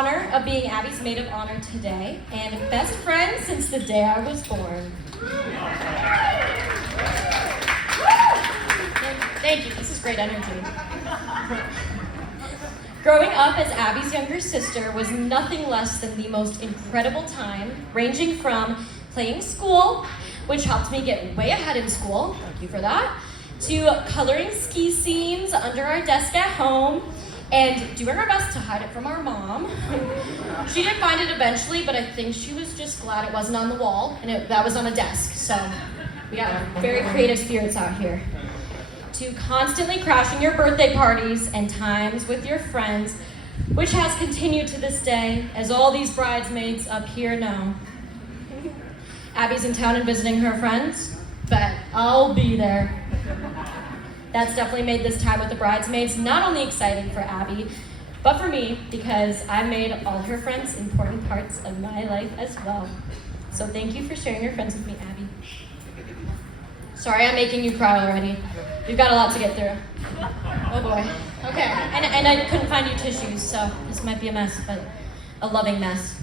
honor of being Abby's maid of honor today and best friend since the day I was born. Thank you, this is great energy. Growing up as Abby's younger sister was nothing less than the most incredible time, ranging from playing school, which helped me get way ahead in school, thank you for that, to coloring ski scenes under our desk at home, and doing our best to hide it from our mom. She did find it eventually, but I think she was just glad it wasn't on the wall, and that was on a desk, so we got very creative spirits out here. To constantly crashing your birthday parties and times with your friends, which has continued to this day, as all these bridesmaids up here know. Abby's in town and visiting her friends, but I'll be there. That's definitely made this time with the bridesmaids not only exciting for Abby, but for me, because I made all her friends important parts of my life as well. So thank you for sharing your friends with me, Abby. Sorry I'm making you cry already. You've got a lot to get through. Oh boy. Okay, and I couldn't find you tissues, so this might be a mess, but a loving mess.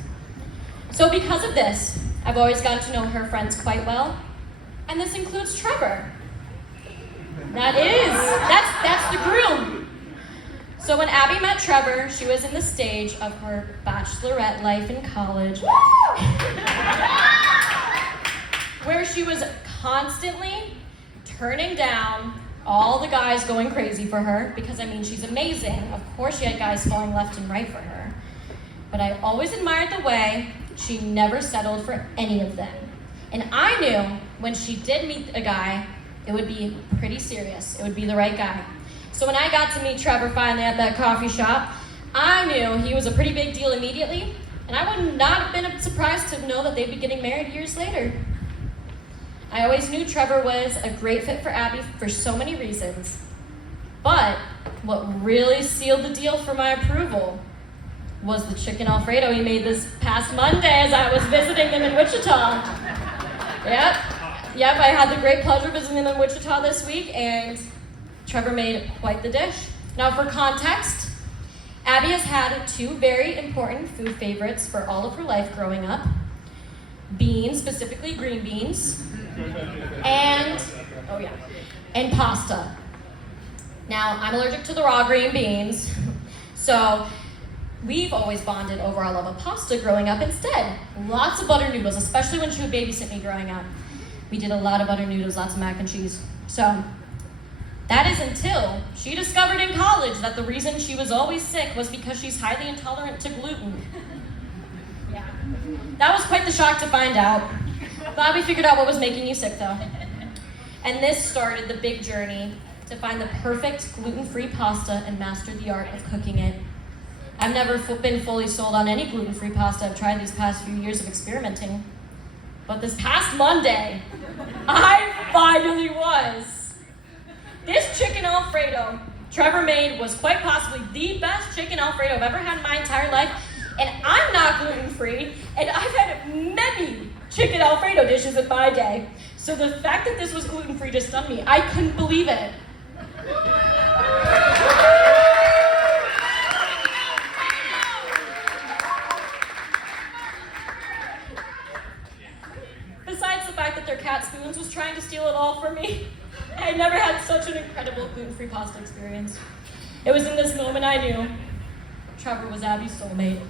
So because of this, I've always gotten to know her friends quite well, and this includes Trevor. That's the groom. So when Abby met Trevor, she was in the stage of her bachelorette life in college, where she was constantly turning down all the guys going crazy for her, because I mean, she's amazing. Of course she had guys falling left and right for her. But I always admired the way she never settled for any of them. And I knew when she did meet a guy, it would be pretty serious. It would be the right guy. So when I got to meet Trevor finally at that coffee shop, I knew he was a pretty big deal immediately, and I would not have been surprised to know that they'd be getting married years later. I always knew Trevor was a great fit for Abby for so many reasons. But what really sealed the deal for my approval was the chicken Alfredo he made this past Monday as I was visiting them in Wichita. Yep, I had the great pleasure visiting them in Wichita this week, and Trevor made quite the dish. Now for context, Abby has had two very important food favorites for all of her life growing up. Beans, specifically green beans, and pasta. Now, I'm allergic to the raw green beans, so we've always bonded over our love of pasta growing up instead. Lots of butter noodles, especially when she would babysit me growing up. We did a lot of butter noodles, lots of mac and cheese. So, that is until she discovered in college that the reason she was always sick was because she's highly intolerant to gluten. Yeah. That was quite the shock to find out. Glad we figured out what was making you sick, though. And this started the big journey to find the perfect gluten-free pasta and master the art of cooking it. I've never been fully sold on any gluten-free pasta I've tried these past few years of experimenting. But this past Monday, I finally was. This chicken Alfredo Trevor made was quite possibly the best chicken Alfredo I've ever had in my entire life. And I'm not gluten-free, and I've had many chicken Alfredo dishes in my day. So the fact that this was gluten-free just stunned me. I couldn't believe it. Besides the fact that their cat Spoons was trying to steal it all from me, I never had such an incredible gluten-free pasta experience. It was in this moment I knew Trevor was Abby's soulmate.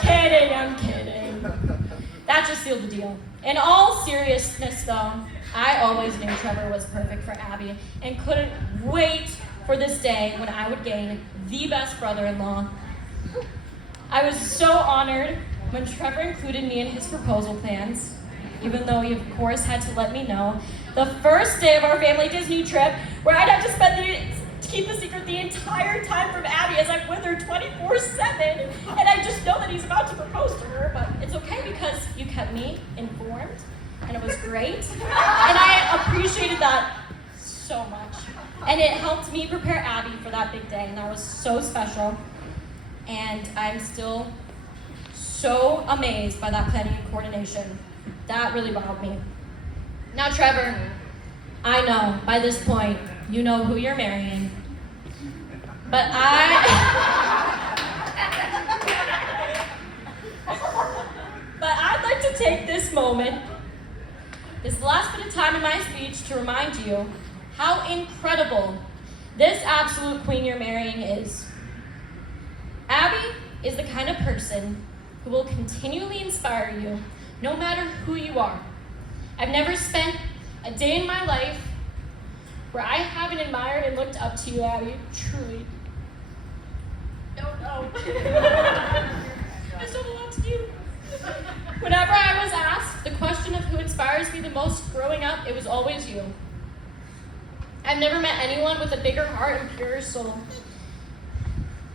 Kidding, I'm kidding. That just sealed the deal. In all seriousness, though, I always knew Trevor was perfect for Abby and couldn't wait for this day when I would gain the best brother-in-law. I was so honored when Trevor included me in his proposal plans, even though he, of course, had to let me know the first day of our family Disney trip, where I'd have to keep the secret the entire time from Abby as I'm with her 24/7, and I just know that he's about to propose to her, but it's okay because you kept me informed, and it was great, and I appreciated that so much, and it helped me prepare Abby for that big day, and that was so special, and I'm still so amazed by that planning and coordination. That really wowed me. Now, Trevor, I know by this point you know who you're marrying. But I'd like to take this moment, this last bit of time in my speech, to remind you how incredible this absolute queen you're marrying is. Abby is the kind of person who will continually inspire you, no matter who you are. I've never spent a day in my life where I haven't admired and looked up to you, Abby, truly. No. I still belong to you. Whenever I was asked the question of who inspires me the most growing up, it was always you. I've never met anyone with a bigger heart and purer soul.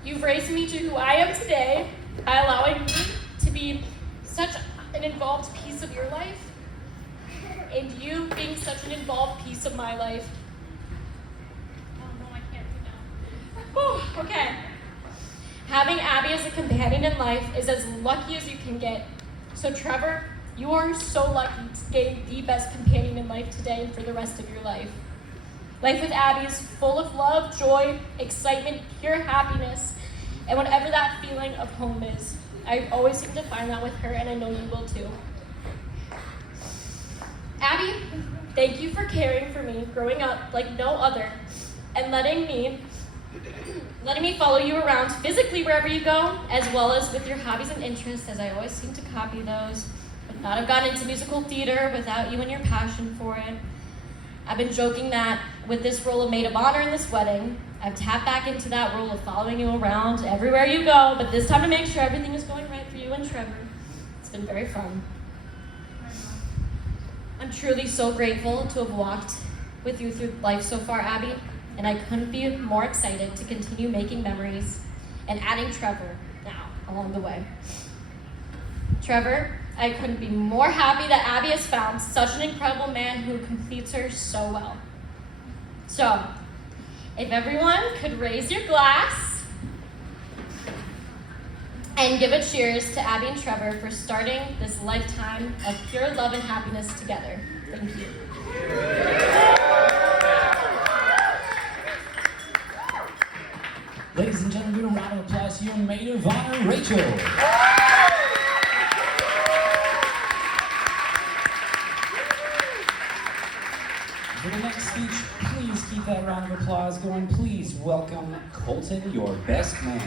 You've raised me to who I am today by allowing me to be such an involved piece of your life, and you being such an involved piece of my life. Oh no, I can't do that. Whew, okay. Having Abby as a companion in life is as lucky as you can get. So Trevor, you are so lucky to gain the best companion in life today and for the rest of your life. Life with Abby is full of love, joy, excitement, pure happiness, and whatever that feeling of home is. I always seem to find that with her, and I know you will too. Abby, thank you for caring for me growing up like no other, and letting me follow you around physically wherever you go, as well as with your hobbies and interests, as I always seem to copy those. Would not have gotten into musical theater without you and your passion for it. I've been joking that with this role of maid of honor in this wedding, I've tapped back into that role of following you around everywhere you go, but this time to make sure everything is going right for you and Trevor. It's been very fun. I'm truly so grateful to have walked with you through life so far, Abby, and I couldn't be more excited to continue making memories and adding Trevor now along the way. Trevor, I couldn't be more happy that Abby has found such an incredible man who completes her so well. So, if everyone could raise your glass and give a cheers to Abby and Trevor for starting this lifetime of pure love and happiness together. Thank you. Ladies and gentlemen, a round of applause to your maid of honor, Rachel. For the next speech, please keep that round of applause going. Please welcome Colton, your best man.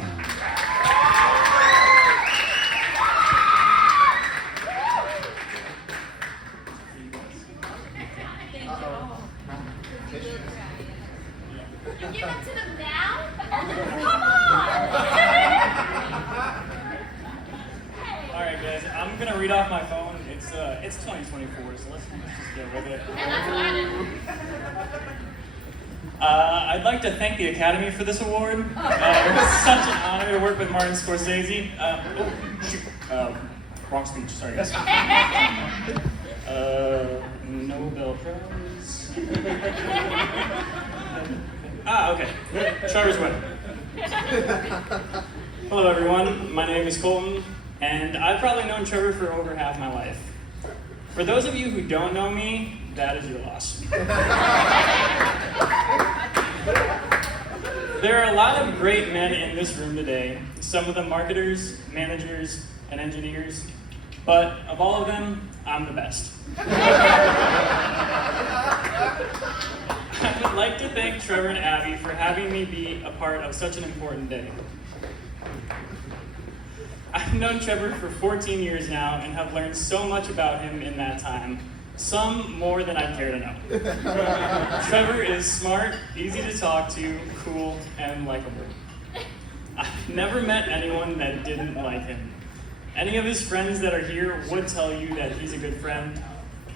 You give them to them now? Come on! Alright guys, I'm gonna read off my phone. It's 2024, so let's just get with it. And that's what I did. I'd like to thank the Academy for this award. It was such an honor to work with Martin Scorsese. Wrong speech, sorry guys. Nobel Prize. Okay. Trevor's winning. Hello everyone, my name is Colton, and I've probably known Trevor for over half my life. For those of you who don't know me, that is your loss. There are a lot of great men in this room today, some of them marketers, managers, and engineers, but of all of them, I'm the best. I would like to thank Trevor and Abby for having me be a part of such an important day. I've known Trevor for 14 years now and have learned so much about him in that time, some more than I care to know. Trevor is smart, easy to talk to, cool, and likable. I've never met anyone that didn't like him. Any of his friends that are here would tell you that he's a good friend.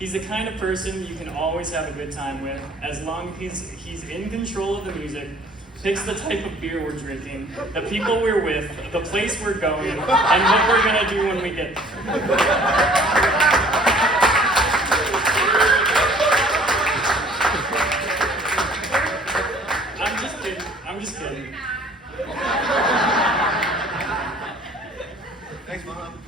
He's the kind of person you can always have a good time with, as long as he's in control of the music, picks the type of beer we're drinking, the people we're with, the place we're going, and what we're gonna do when we get there. I'm just kidding. Thanks, Mom.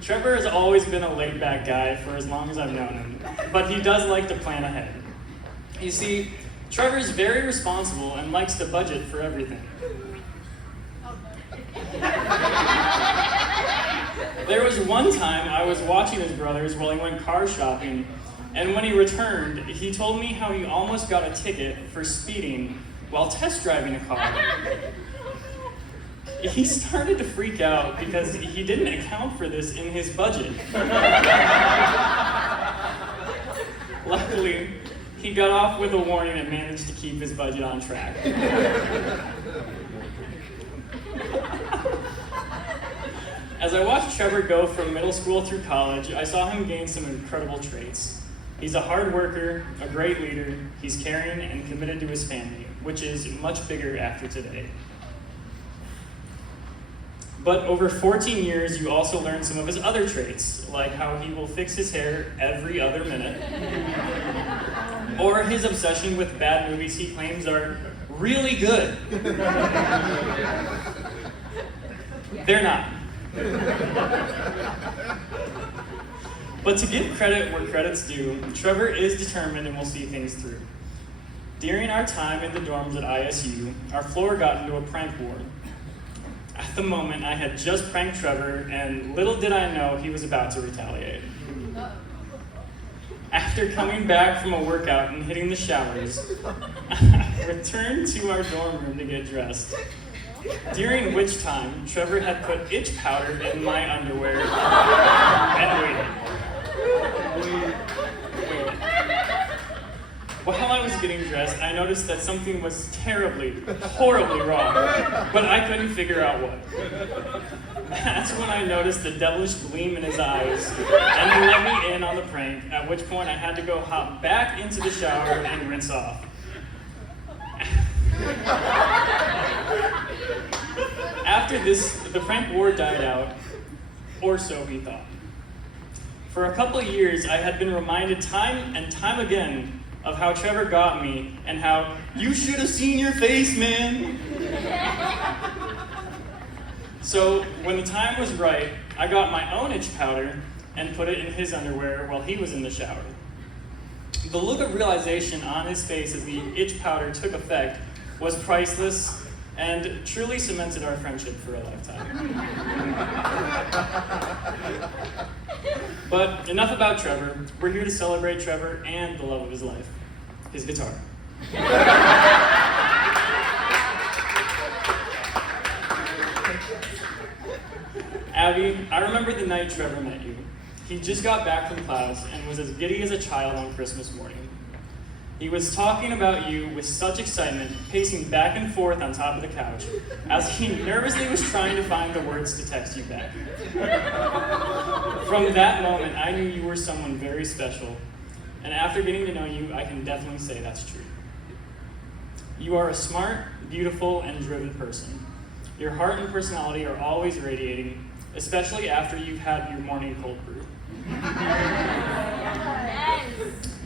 Trevor has always been a laid-back guy for as long as I've known him. but he does like to plan ahead. You see, Trevor's very responsible and likes to budget for everything. There was one time I was watching his brothers while he went car shopping, and when he returned, he told me how he almost got a ticket for speeding while test driving a car. He started to freak out because he didn't account for this in his budget. Luckily, he got off with a warning and managed to keep his budget on track. As I watched Trevor go from middle school through college, I saw him gain some incredible traits. He's a hard worker, a great leader, he's caring and committed to his family, which is much bigger after today. But over 14 years, you also learned some of his other traits, like how he will fix his hair every other minute, or his obsession with bad movies he claims are really good. They're not. But to give credit where credit's due, Trevor is determined and will see things through. During our time in the dorms at ISU, our floor got into a prank war. At the moment, I had just pranked Trevor, and little did I know he was about to retaliate. After coming back from a workout and hitting the showers, I returned to our dorm room to get dressed. During which time, Trevor had put itch powder in my underwear and waited. While I was getting dressed, I noticed that something was terribly, horribly wrong, but I couldn't figure out what. That's when I noticed the devilish gleam in his eyes, and he let me in on the prank, at which point I had to go hop back into the shower and rinse off. After this, the prank war died out, or so he thought. For a couple of years, I had been reminded time and time again of how Trevor got me and how, you should have seen your face, man. So when the time was right, I got my own itch powder and put it in his underwear while he was in the shower. The look of realization on his face as the itch powder took effect was priceless and truly cemented our friendship for a lifetime. But enough about Trevor. We're here to celebrate Trevor and the love of his life, his guitar. Abby, I remember the night Trevor met you. He just got back from class and was as giddy as a child on Christmas morning. He was talking about you with such excitement, pacing back and forth on top of the couch, as he nervously was trying to find the words to text you back. From that moment, I knew you were someone very special, and after getting to know you, I can definitely say that's true. You are a smart, beautiful, and driven person. Your heart and personality are always radiating, especially after you've had your morning cold brew.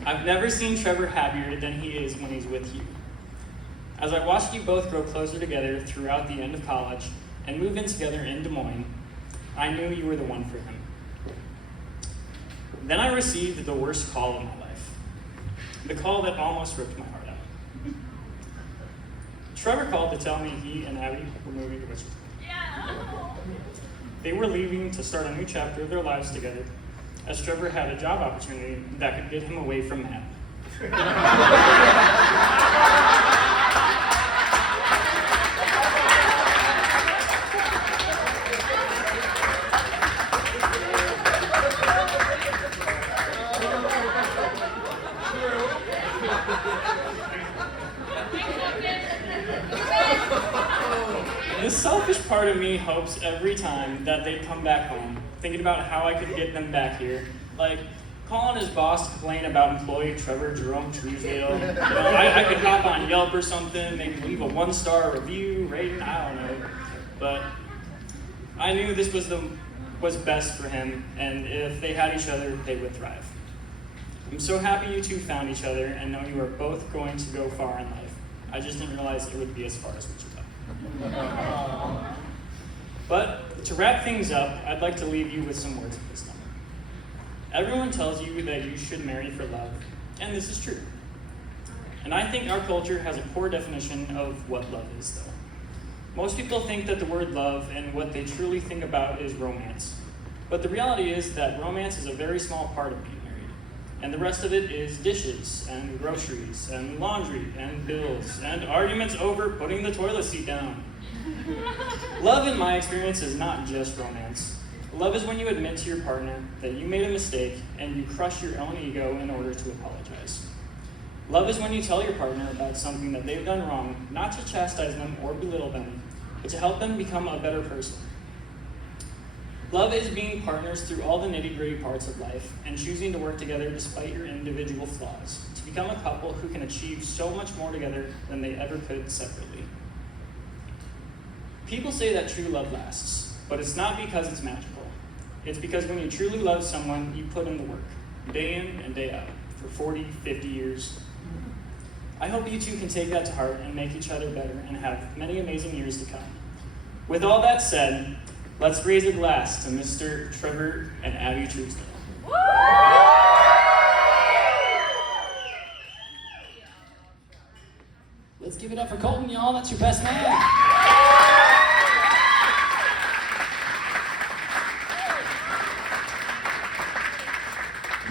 I've never seen Trevor happier than he is when he's with you. As I watched you both grow closer together throughout the end of college and move in together in Des Moines, I knew you were the one for him. Then I received the worst call of my life. The call that almost ripped my heart out. Trevor called to tell me he and Abby were moving to Wichita. They were leaving to start a new chapter of their lives together, as Trevor had a job opportunity that could get him away from Matt. The selfish part of me hopes every time that they come back home, thinking about how I could get them back here, like calling his boss to complain about employee Trevor Jerome Truesdale. I could hop on Yelp or something, maybe leave a 1-star review, rating, I don't know. But I knew this was best for him, and if they had each other, they would thrive. I'm so happy you two found each other and know you are both going to go far in life. I just didn't realize it would be as far as Wichita. But to wrap things up, I'd like to leave you with some words of wisdom. Everyone tells you that you should marry for love, and this is true. And I think our culture has a poor definition of what love is, though. Most people think that the word love and what they truly think about is romance. But the reality is that romance is a very small part of being married. And the rest of it is dishes, and groceries, and laundry, and bills, and arguments over putting the toilet seat down. Love, in my experience, is not just romance. Love is when you admit to your partner that you made a mistake and you crush your own ego in order to apologize. Love is when you tell your partner about something that they've done wrong, not to chastise them or belittle them, but to help them become a better person. Love is being partners through all the nitty-gritty parts of life and choosing to work together despite your individual flaws, to become a couple who can achieve so much more together than they ever could separately. People say that true love lasts, but it's not because it's magical. It's because when you truly love someone, you put in the work, day in and day out, for 40, 50 years. I hope you two can take that to heart and make each other better and have many amazing years to come. With all that said, let's raise a glass to Mr. Trevor and Abby Truesdale. Let's give it up for Colton, y'all. That's your best man.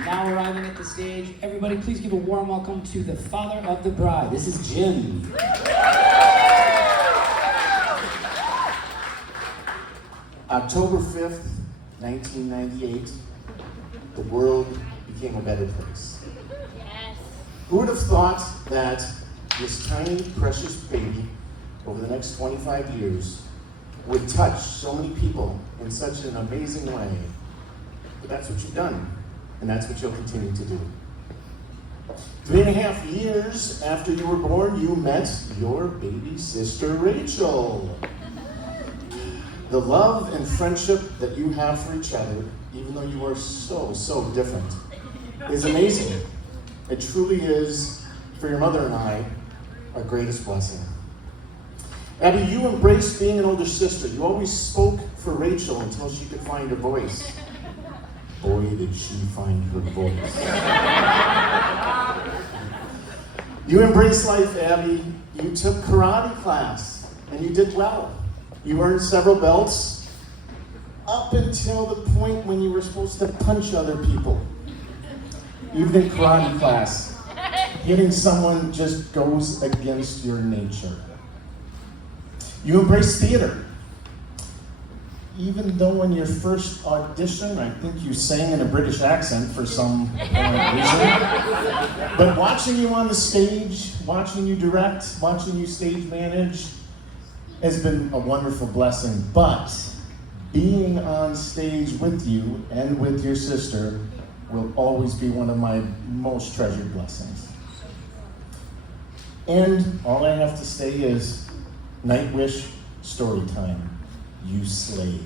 Now arriving at the stage, everybody please give a warm welcome to the father of the bride. This is Jim. October 5th, 1998, the world became a better place. Yes. Who would have thought that this tiny, precious baby, over the next 25 years, would touch so many people in such an amazing way? But that's what you've done, and that's what you'll continue to do. 3.5 years after you were born, you met your baby sister, Rachel. The love and friendship that you have for each other, even though you are so different, is amazing. It truly is, for your mother and I, our greatest blessing. Abby, you embraced being an older sister. You always spoke for Rachel until she could find her voice. Boy, did she find her voice. You embraced life, Abby. You took karate class, and you did well. You earned several belts, up until the point when you were supposed to punch other people. Even in karate class, hitting someone just goes against your nature. You embraced theater. Even though in your first audition, I think you sang in a British accent for some reason. But watching you on the stage, watching you direct, watching you stage manage, has been a wonderful blessing. But being on stage with you and with your sister will always be one of my most treasured blessings. And all I have to say is, Night Wish story time. You slayed.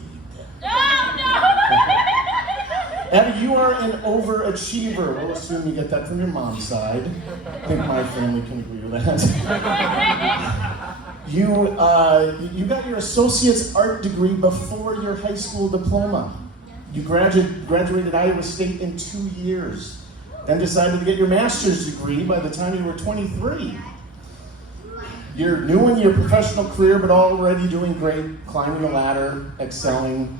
Abby, you are an overachiever. We'll assume you get that from your mom's side. I think my family can agree with that. You got your associate's art degree before your high school diploma. You graduated Iowa State in 2 years, then decided to get your master's degree by the time you were 23. You're new in your professional career, but already doing great, climbing the ladder, excelling.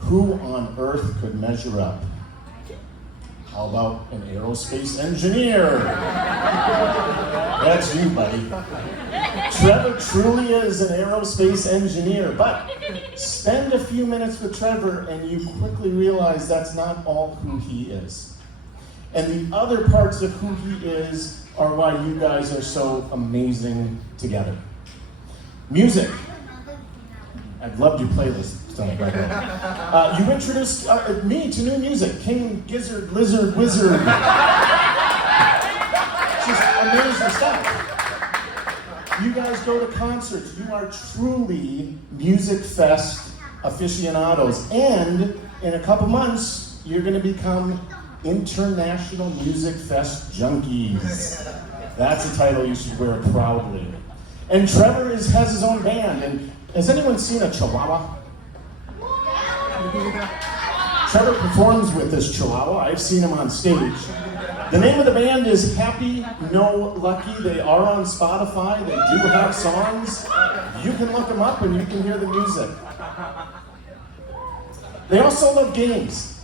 Who on earth could measure up? How about an aerospace engineer? That's you, buddy. Trevor truly is an aerospace engineer, but spend a few minutes with Trevor and you quickly realize that's not all who he is. And the other parts of who he is are why you guys are so amazing together. Music. I've loved your playlist tonight, by the way. You introduced me to new music. King, Gizzard, Lizard, Wizard. Just amazing stuff. You guys go to concerts. You are truly Music Fest aficionados. And in a couple months, you're going to become International Music Fest Junkies. That's a title you should wear proudly. And Trevor has his own band. And has anyone seen a chihuahua? Trevor performs with this chihuahua. I've seen him on stage. The name of the band is Happy No Lucky. They are on Spotify. They do have songs. You can look them up and you can hear the music. They also love games.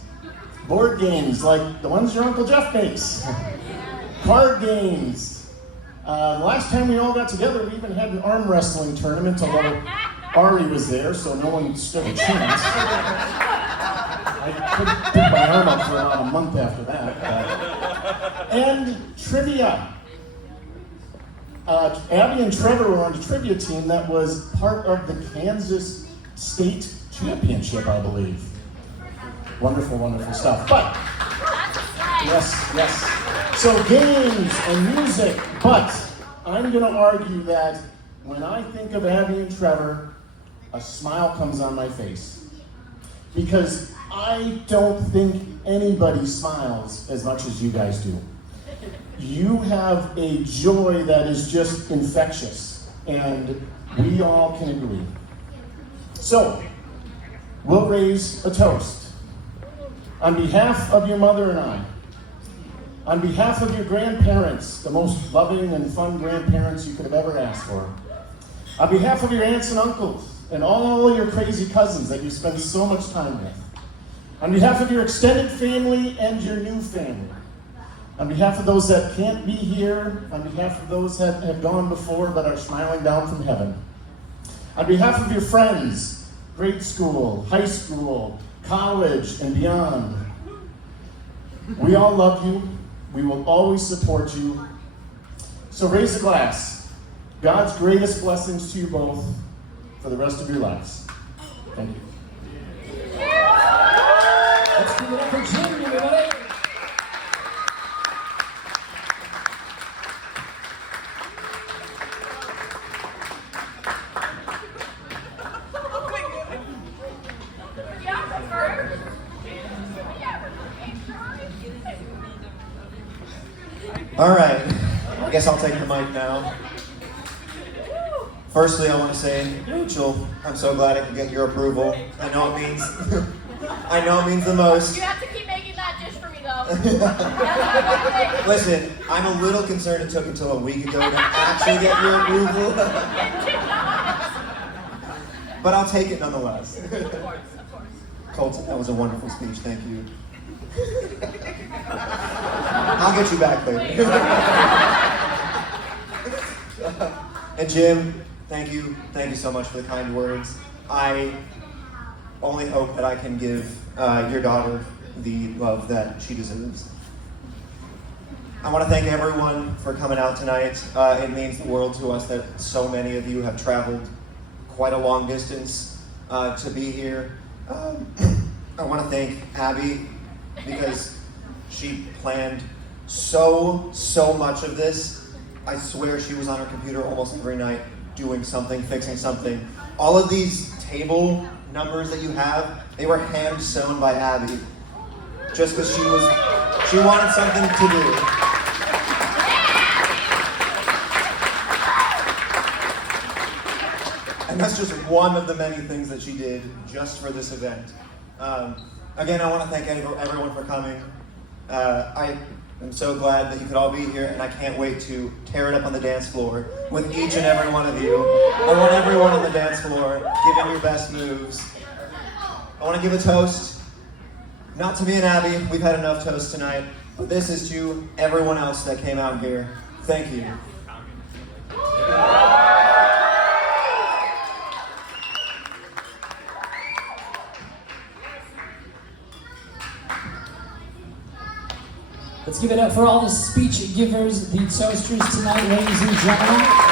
Board games like the ones your Uncle Jeff makes. Card games. The last time we all got together, we even had an arm wrestling tournament, although Ari was there, so no one stood a chance. I couldn't pick my arm up for about a month after that. And trivia. Abby and Trevor were on the trivia team that was part of the Kansas State Championship, I believe. Wonderful, wonderful stuff. But, yes. So games and music, but I'm gonna argue that when I think of Abby and Trevor, a smile comes on my face. Because I don't think anybody smiles as much as you guys do. You have a joy that is just infectious, and we all can agree. So, we'll raise a toast. On behalf of your mother and I, on behalf of your grandparents, the most loving and fun grandparents you could have ever asked for, on behalf of your aunts and uncles, and all your crazy cousins that you spend so much time with, on behalf of your extended family and your new family, on behalf of those that can't be here, on behalf of those that have gone before but are smiling down from heaven, on behalf of your friends, grade school, high school, college, and beyond, we all love you. We will always support you. So raise a glass. God's greatest blessings to you both for the rest of your lives. Thank you. Let's give it up for Jim, everybody. All right, I guess I'll take the mic now. Firstly, I want to say, Rachel, I'm so glad I could get your approval. I know it means the most. You have to keep making that dish for me, though. Listen, I'm a little concerned it took until a week ago to actually get your approval. But I'll take it nonetheless. Of course. Colton, that was a wonderful speech. Thank you. I'll get you back later. And Jim, thank you so much for the kind words. I only hope that I can give your daughter the love that she deserves. I want to thank everyone for coming out tonight. It means the world to us that so many of you have traveled quite a long distance to be here. I want to thank Abby because she planned so much of this. I swear she was on her computer almost every night doing something, fixing something. All of these table numbers that you have, they were hand sewn by Abby. Just because she wanted something to do. And that's just one of the many things that she did just for this event. Again, I want to thank everyone for coming. I am so glad that you could all be here, and I can't wait to tear it up on the dance floor with each and every one of you. I want everyone on the dance floor giving your best moves. I want to give a toast, not to me and Abby, we've had enough toast tonight, but this is to everyone else that came out here. Thank you. Let's give it up for all the speech givers, the toasters tonight, ladies and gentlemen.